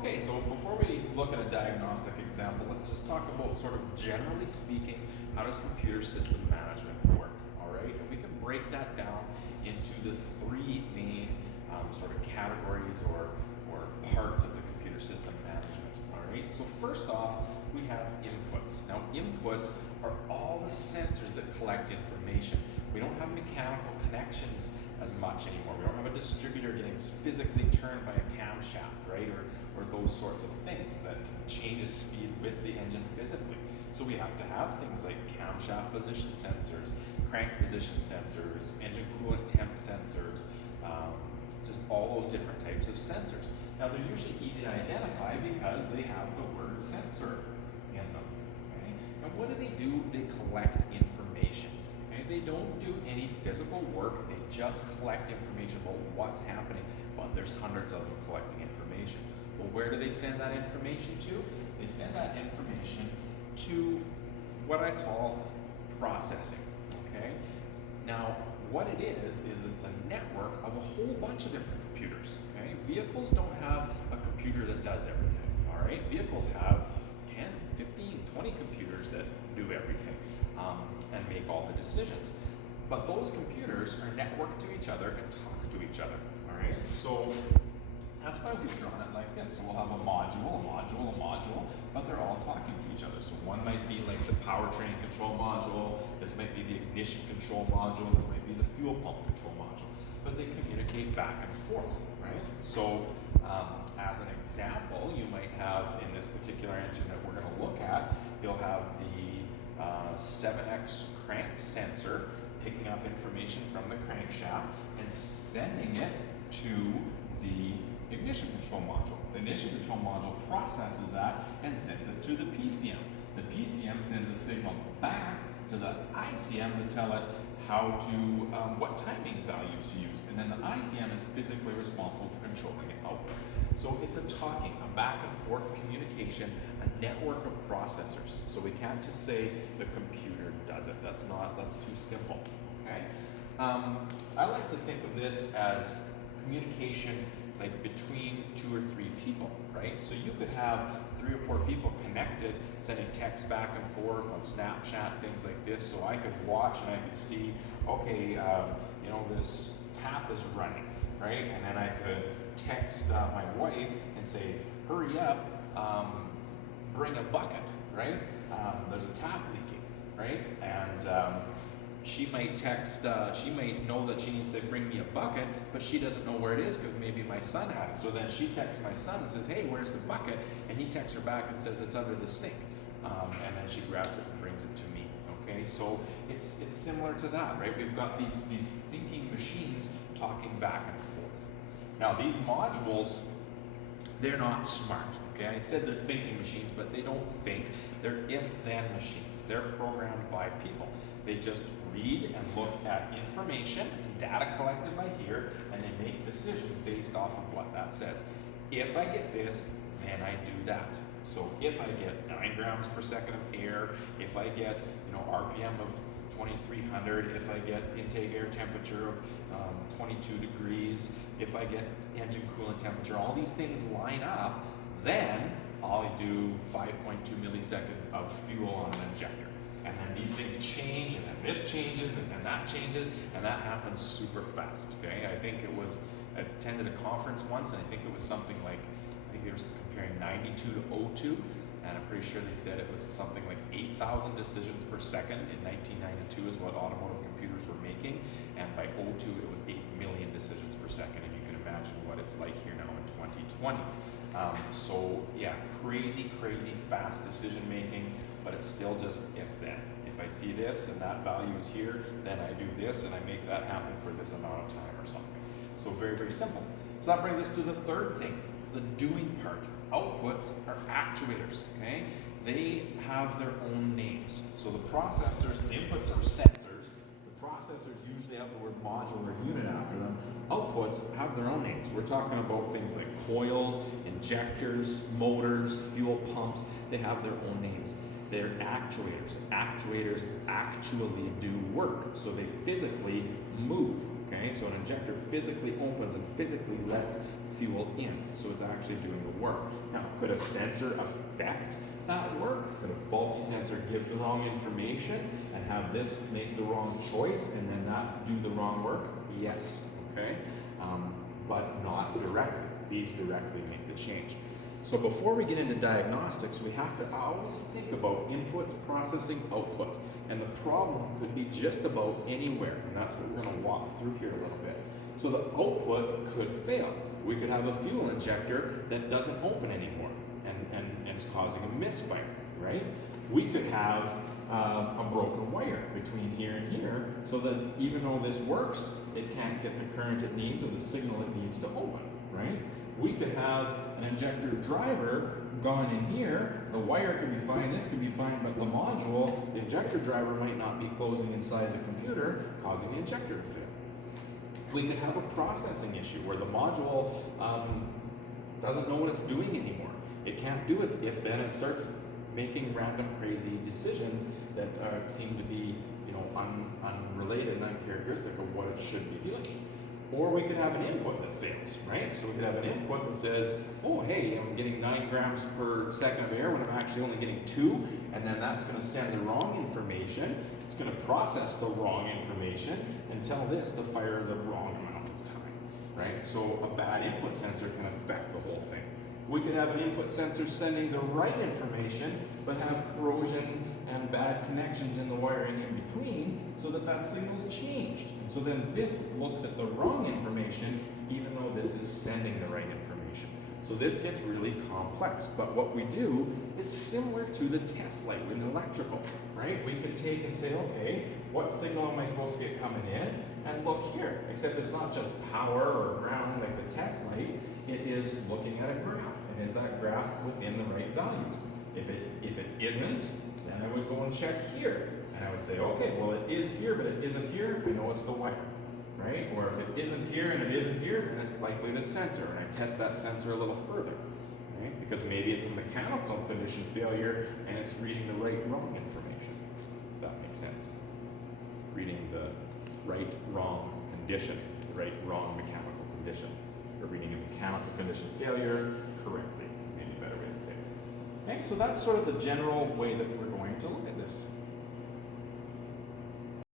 Okay, so before we look at a diagnostic example, let's just talk about sort of generally speaking, how does computer system management work, all right? And we can break that down into the three main sort of categories or parts of the computer system management, all right? So first off, we have inputs. Now, inputs are all the sensors that collect information. We don't have mechanical connections as much anymore. We don't have a distributor getting physically turned by a camshaft, right? Or those sorts of things that changes speed with the engine physically. So we have to have things like camshaft position sensors, crank position sensors, engine coolant temp sensors, just all those different types of sensors. Now they're usually easy to identify because they have the word sensor in them. Okay? And what do? They collect information. Okay? They don't do any physical work, they just collect information about what's happening, but there's hundreds of them collecting information. Well, where do they send that information to? They send that information to what I call processing. Okay? Now, what it is it's a network of a whole bunch of different computers. Okay? Vehicles don't have a computer that does everything. All right? Vehicles have 10, 15, 20 computers that do everything and make all the decisions. But those computers are networked to each other and talk to each other. All right? So that's why we've drawn it like this. So we'll have a module, but they're all talking to each other. So one might be like the powertrain control module, this might be the ignition control module, this might be the fuel pump control module, but they communicate back and forth, right? So as an example, you might have in this particular engine that we're going to look at, you'll have the 7X crank sensor picking up information from the crankshaft and sending it to the ignition control module. The ignition control module processes that and sends it to the PCM. The PCM sends a signal back to the ICM to tell it how to, what timing values to use. And then the ICM is physically responsible for controlling the output. So it's a talking, a back and forth communication, a network of processors. So we can't just say the computer does it. That's too simple, okay? I like to think of this as communication like between 2 or 3 people, right? So you could have 3 or 4 people connected, sending texts back and forth on Snapchat, things like this. So I could watch and I could see, okay, this tap is running, right? And then I could text my wife and say, hurry up, bring a bucket, right? There's a tap leaking, right? And she might text, she might know that she needs to bring me a bucket, but she doesn't know where it is because maybe my son had it. So then she texts my son and says, hey, where's the bucket? And he texts her back and says, it's under the sink. And then she grabs it and brings it to me. Okay, so it's similar to that, right? We've got these thinking machines talking back and forth. Now these modules, they're not smart. Okay, I said they're thinking machines, but they don't think. They're if-then machines. They're programmed by people. They just read and look at information and data collected by here, and they make decisions based off of what that says. If I get this, then I do that. So if I get 9 grams per second of air, if I get RPM of 2300, if I get intake air temperature of 22 degrees, if I get engine coolant temperature, all these things line up, then I'll do 5.2 milliseconds of fuel on an injector. And then these things change, and then this changes, and then that changes, and that happens super fast, okay? I attended a conference once, and I think it was something like, they were comparing 92 to 02, and I'm pretty sure they said it was something like 8,000 decisions per second in 1992 is what automotive computers were making, and by 02 it was 8 million decisions per second, and you can imagine what it's like here now in 2020. So yeah, crazy fast decision making, but it's still just if-then. If I see this and that value is here, then I do this and I make that happen for this amount of time or something. So very simple. So that brings us to the third thing, the doing part. Outputs are actuators, okay? They have their own names. So the processors, the inputs are sensors. The processors usually have the word module or unit after them. Outputs have their own names. We're talking about things like coils, injectors, motors, fuel pumps. They have their own names. They're actuators. Actuators actually do work. So they physically move, okay? So an injector physically opens and physically lets fuel in, so it's actually doing the work. Now, could a sensor affect that work? Could a faulty sensor give the wrong information and have this make the wrong choice and then that do the wrong work? Yes, okay? But not directly. These directly make the change. So before we get into diagnostics, we have to always think about inputs, processing, outputs. And the problem could be just about anywhere, and that's what we're going to walk through here a little bit. So the output could fail. We could have a fuel injector that doesn't open anymore and it's causing a misfire, right? We could have a broken wire between here and here, so that even though this works, it can't get the current it needs or the signal it needs to open, right? We could have an injector driver gone in here, the wire could be fine, this could be fine, but the module, the injector driver might not be closing inside the computer, causing the injector to fail. We could have a processing issue where the module doesn't know what it's doing anymore. It can't do its if then, it starts making random crazy decisions that seem to be, you know, unrelated and uncharacteristic of what it should be doing. Or we could have an input that fails, right? So we could have an input that says, oh, hey, I'm getting 9 grams per second of air when I'm actually only getting 2, and then that's going to send the wrong information. It's going to process the wrong information and tell this to fire the wrong amount of time, right? So a bad input sensor can affect the whole thing. We could have an input sensor sending the right information, but have corrosion and bad connections in the wiring in between, so that that signal's changed. And so then this looks at the wrong information, even though this is sending the right information. So this gets really complex, but what we do is similar to the test light in electrical, right? We could take and say, okay, what signal am I supposed to get coming in? And look here, except it's not just power or ground like the test light, it is looking at a graph, and is that graph within the right values? If it isn't, then I would go and check here, and I would say, okay, well it is here, but it isn't here, I know it's the wire, right? Or if it isn't here and it isn't here, then it's likely the sensor, and I test that sensor a little further, right? Because maybe it's a mechanical condition failure, and it's reading the right wrong information, if that makes sense. Reading the right wrong condition, the right wrong mechanical condition. Or reading a mechanical condition failure correctly is maybe a better way to say it. Okay, so that's sort of the general way that we're going to look at this.